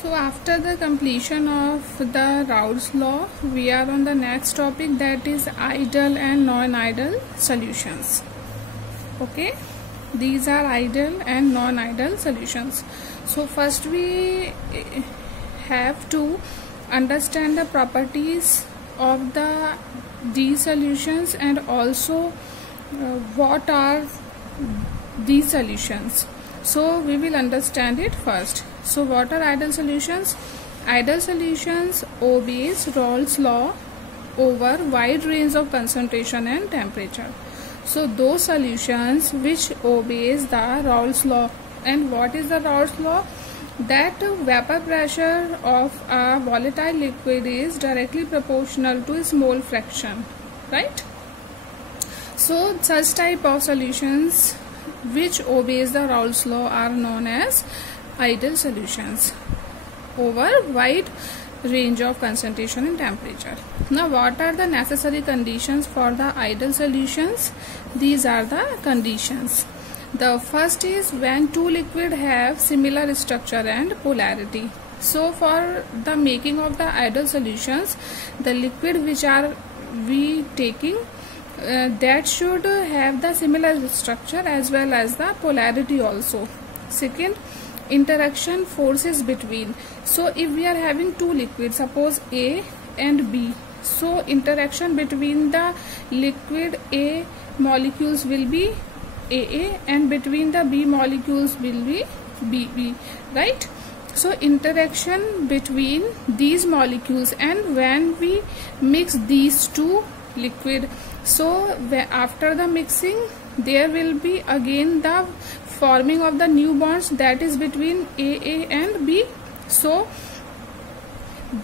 So after the completion of the Raoult's law, we are on the next topic, that is ideal and non-ideal solutions. Okay, these are ideal and non-ideal solutions. So first we have to understand the properties of these solutions and also what are these solutions. So we will understand it first. So what are ideal solutions? Ideal solutions obeys Raoult's law over wide range of concentration and temperature. So those solutions which obeys the Raoult's law. And what is the Raoult's law? That vapor pressure of a volatile liquid is directly proportional to its mole fraction, right? So such type of solutions which obeys the Raoult's law are known as ideal solutions over wide range of concentration and temperature. Now what are the necessary conditions for the ideal solutions? These are the conditions. The first is when two liquids have similar structure and polarity. So for the making of the ideal solutions, the liquid which are we taking that should have the similar structure as well as the polarity also. Second, interaction forces between. So if we are having two liquids, suppose A and B, so interaction between the liquid A molecules will be AA and between the B molecules will be BB, right? So interaction between these molecules, and when we mix these two liquid, so after the mixing there will be again the forming of the new bonds, that is between AA and B. So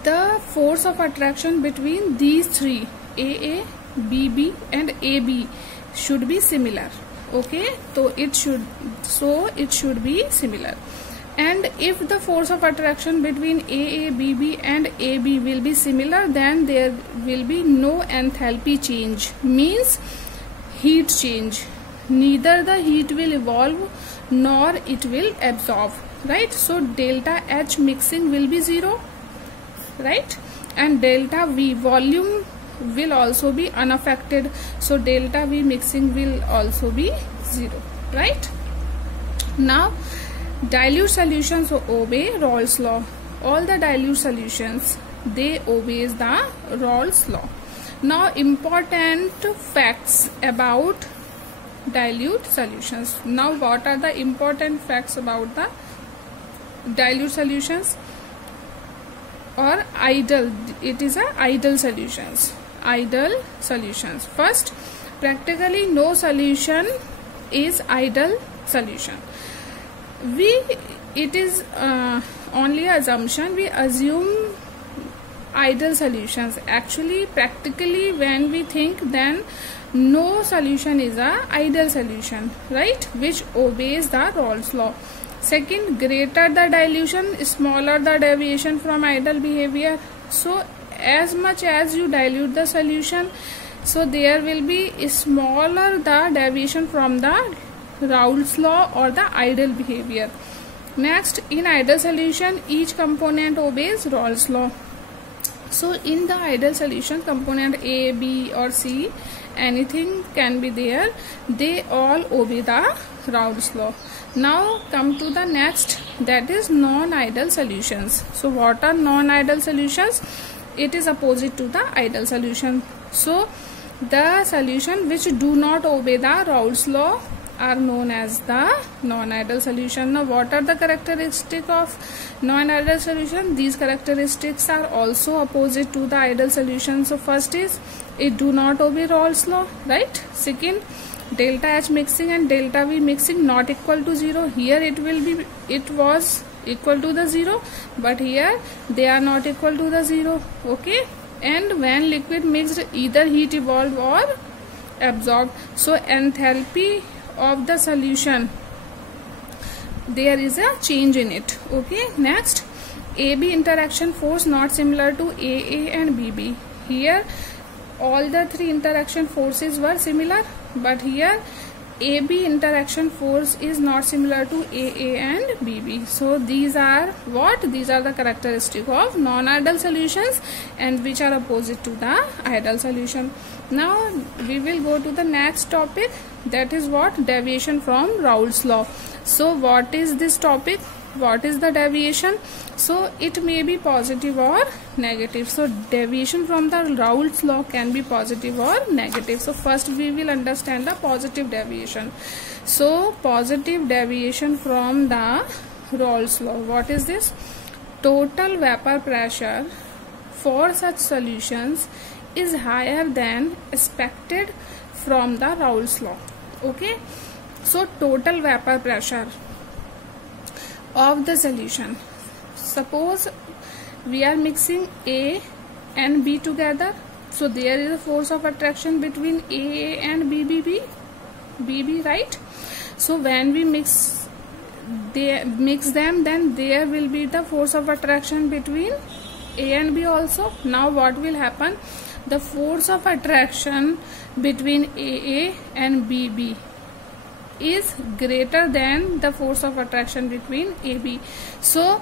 the force of attraction between these three, AA, BB and AB, should be similar. Okay, so it should be similar. And if the force of attraction between AA, BB and AB will be similar, then there will be no enthalpy change, means heat change. Neither the heat will evolve nor it will absorb, right? So delta H mixing will be 0, right? And delta V volume will also be unaffected, so delta V mixing will also be 0, right? Now dilute solutions obey Raoult's law. All the dilute solutions, they obey the Raoult's law. Now important facts about dilute solutions. Now what are the important facts about the dilute solutions or ideal? It is a ideal solutions. Ideal solutions. First, practically no solution is ideal solution. It is only assumption. We assume ideal solutions. Actually, practically, when we think, then no solution is a ideal solution, right? Which obeys the Raoult's law. Second, greater the dilution, smaller the deviation from ideal behavior. So as much as you dilute the solution, so there will be smaller the deviation from the Raoult's law or the ideal behavior. Next, in ideal solution, each component obeys Raoult's law. So in the ideal solution, component A, B or C, anything can be there, they all obey the Raoult's law. Now come to the next, that is non-ideal solutions. So what are non-ideal solutions? It is opposite to the ideal solution. So the solution which do not obey the Raoult's law are known as the non-ideal solution. Now what are the characteristics of non-ideal solution? These characteristics are also opposite to the ideal solution. So first is it do not obey Raoult's law, right? Second, delta H mixing and delta V mixing not equal to 0. Here it was equal to the 0, but here they are not equal to the 0. Okay, and when liquid mixed, either heat evolved or absorbed. So enthalpy of the solution, there is a change in it. Okay, next, AB interaction force not similar to AA and BB. Here all the three interaction forces were similar, but here AB interaction force is not similar to AA and BB. So these are what? These are the characteristic of non-ideal solutions and which are opposite to the ideal solution. Now we will go to the next topic, that is what? Deviation from Raoult's law. So what is this topic? What is the deviation? So it may be positive or negative. So deviation from the Raoult's law can be positive or negative. So first we will understand the positive deviation. So positive deviation from the Raoult's law. What is this? Total vapor pressure for such solutions is higher than expected from the Raoult's law. Okay. So total vapor pressure of the solution. Suppose we are mixing A and B together. So there is a force of attraction between AA and BB, right? So when we mix them, then there will be the force of attraction between A and B also. Now what will happen? The force of attraction between AA and BB is greater than the force of attraction between AB. So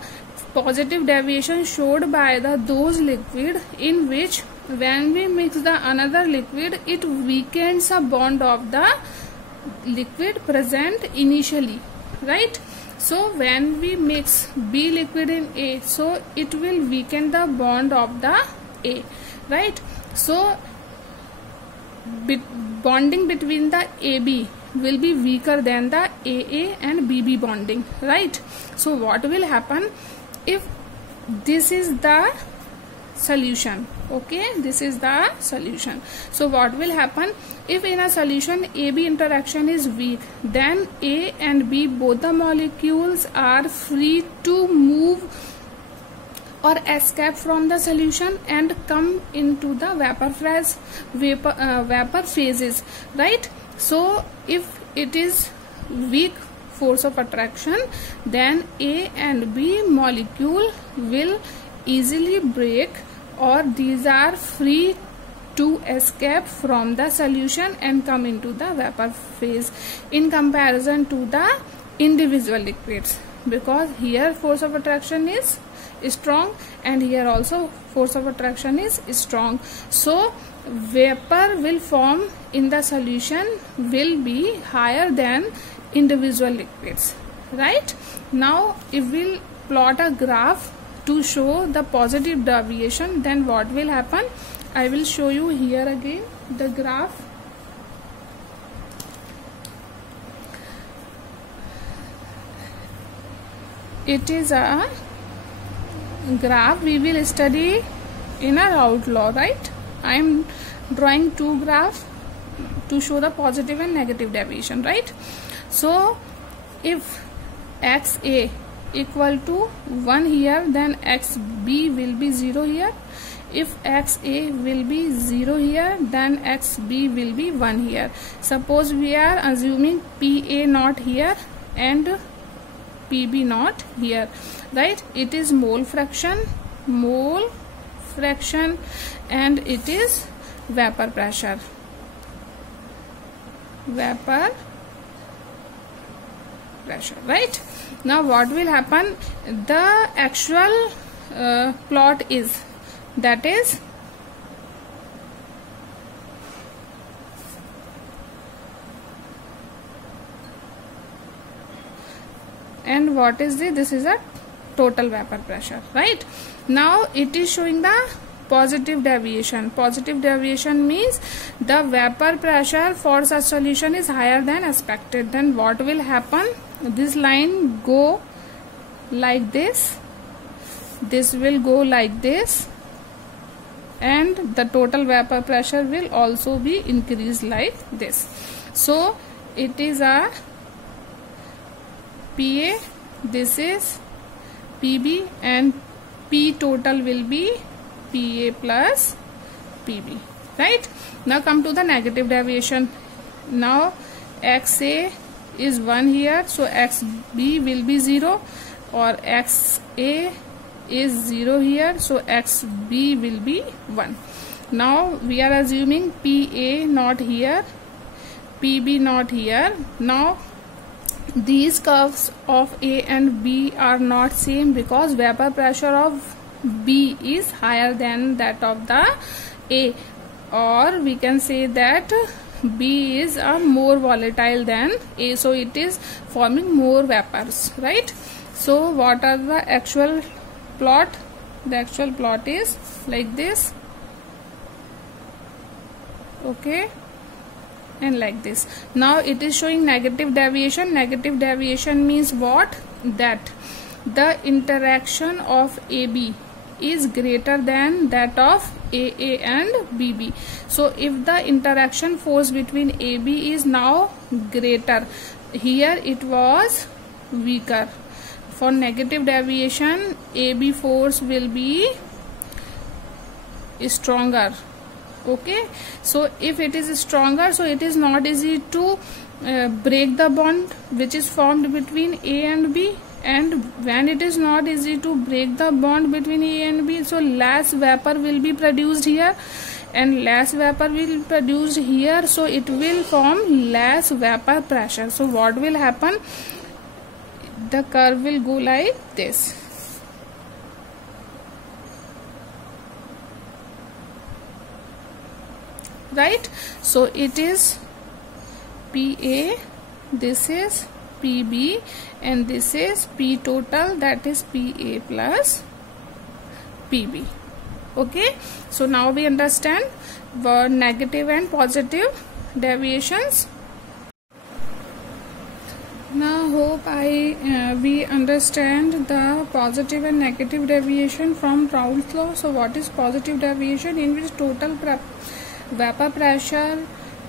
positive deviation showed by those liquid in which when we mix the another liquid, it weakens a bond of the liquid present initially, right? So when we mix B liquid in A, so it will weaken the bond of the A, right? So bonding between the AB will be weaker than the AA and BB bonding, right? So what will happen if this is the solution? Okay, this is the solution. So what will happen if in a solution AB interaction is weak? Then A and B, both the molecules are free to move or escape from the solution and come into the vapor phases, right? So if it is weak force of attraction, then A and B molecule will easily break, or these are free to escape from the solution and come into the vapor phase in comparison to the individual liquids, because here force of attraction is strong and here also force of attraction is strong. So vapor will form in the solution will be higher than individual liquids, right? Now if we'll plot a graph to show the positive deviation, then what will happen? I will show you here again the graph. It is a graph we will study in a Raoult law, right? I am drawing two graphs to show the positive and negative deviation, right? So if XA equal to 1 here, then XB will be 0 here. If XA will be 0 here, then XB will be 1 here. Suppose we are assuming PA not here and PB not here, right? It is mole fraction, and it is vapor pressure. Right? Now what will happen? The actual plot is, that is and what is this is a total vapor pressure, right? Now it is showing the positive deviation. Positive deviation means the vapor pressure for such solution is higher than expected. Then what will happen? This line go like this, this will go like this, and the total vapor pressure will also be increased like this. So it is a PA, this is PB, and P total will be PA plus PB, right? Now come to the negative deviation. Now XA is 1 here, so XB will be 0, or XA is 0 here, so XB will be 1. Now we are assuming PA not here, Pb not here. Now these curves of A and B are not same because vapor pressure of B is higher than that of the A, or we can say that B is more volatile than A, so it is forming more vapors, right? So what are the actual plot? The actual plot is like this, okay, and like this. Now it is showing negative deviation. Negative deviation means what? That the interaction of AB is greater than that of AA and BB. So if the interaction force between AB is now greater, here it was weaker. For negative deviation, AB force will be stronger, okay. So if it is stronger, so it is not easy to break the bond which is formed between A and B. And when it is not easy to break the bond between A and B, so less vapor will be produced here, and less vapor will be produced here, so it will form less vapor pressure. So what will happen? The curve will go like this, right? So it is PA, this is PB, and this is P total, that is PA plus PB, okay. So now we understand the negative and positive deviations. Now hope we understand the positive and negative deviation from Raoult's law. So what is positive deviation? In which total vapor pressure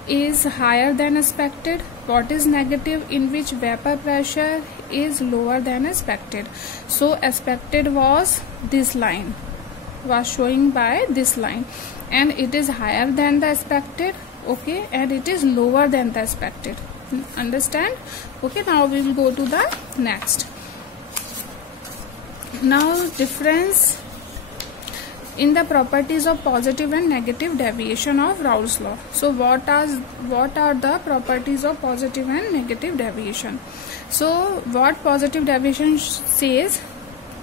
is higher than expected. What is negative? In which vapor pressure is lower than expected. So expected was this line, was showing by this line, and it is higher than the expected, okay, and it is lower than the expected. Understand? Okay, now we will go to the next. Now difference in the properties of positive and negative deviation of Raoult's law. So what are the properties of positive and negative deviation? So what positive deviation says?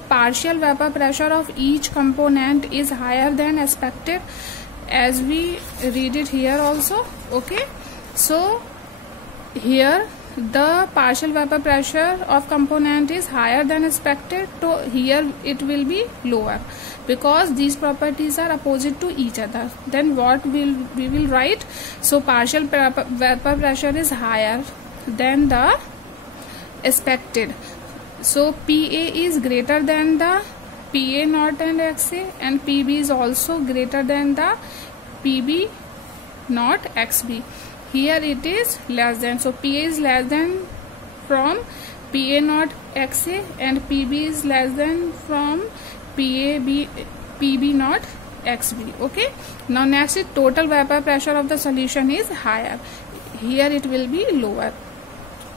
Partial vapor pressure of each component is higher than expected, as we read it here also, okay. So here the partial vapor pressure of component is higher than expected, so here it will be lower because these properties are opposite to each other. Then what we will write? So partial vapor pressure is higher than the expected, so PA is greater than the PA naught and XA, and PB is also greater than the PB naught XB. Here it is less than, so PA is less than from PA naught XA, and PB is less than from PB naught XB, okay. Now next is total vapor pressure of the solution is higher, here it will be lower.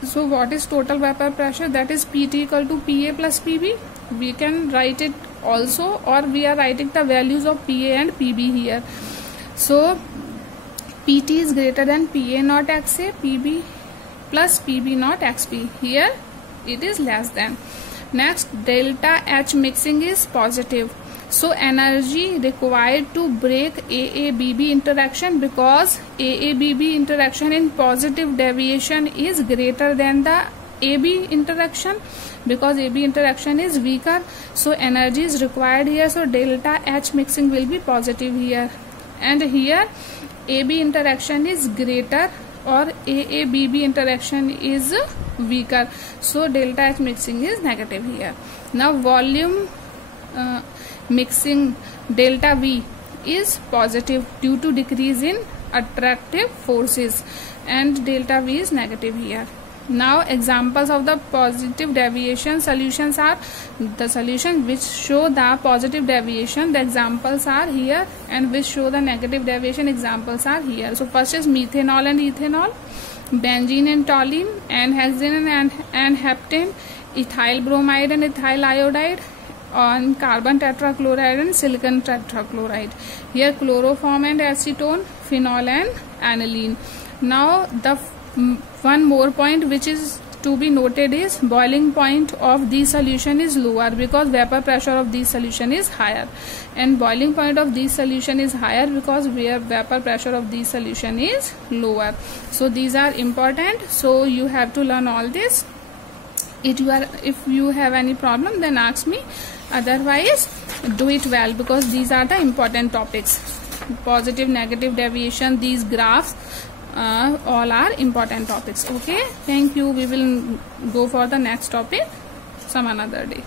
So what is total vapor pressure? That is PT equal to PA plus PB. We can write it also, or we are writing the values of PA and PB here. So PT is greater than PA naught XA, PB plus PB naught XB. Here it is less than. Next, delta H mixing is positive. So energy required to break AA-BB interaction, because AA-BB interaction in positive deviation is greater than the AB interaction, because AB interaction is weaker. So energy is required here. So delta H mixing will be positive here, and here AB interaction is greater or AA-BB interaction is weaker. So delta H mixing is negative here. Now volume mixing delta V is positive due to decrease in attractive forces, and delta V is negative here. Now examples of the positive deviation solutions are the solutions which show the positive deviation, the examples are here, and which show the negative deviation, examples are here. So first is methanol and ethanol, benzene and toluene, N-hexane and heptane, ethyl bromide and ethyl iodide, on carbon tetrachloride and silicon tetrachloride. Here chloroform and acetone, phenol and aniline. Now the one more point which is to be noted is boiling point of this solution is lower because vapor pressure of this solution is higher, and boiling point of this solution is higher because vapor pressure of this solution is lower. So these are important, so you have to learn all this. If you have any problem, then ask me, otherwise do it well, because these are the important topics. Positive, negative deviation, these graphs, all are important topics. Okay, thank you. We will go for the next topic some another day.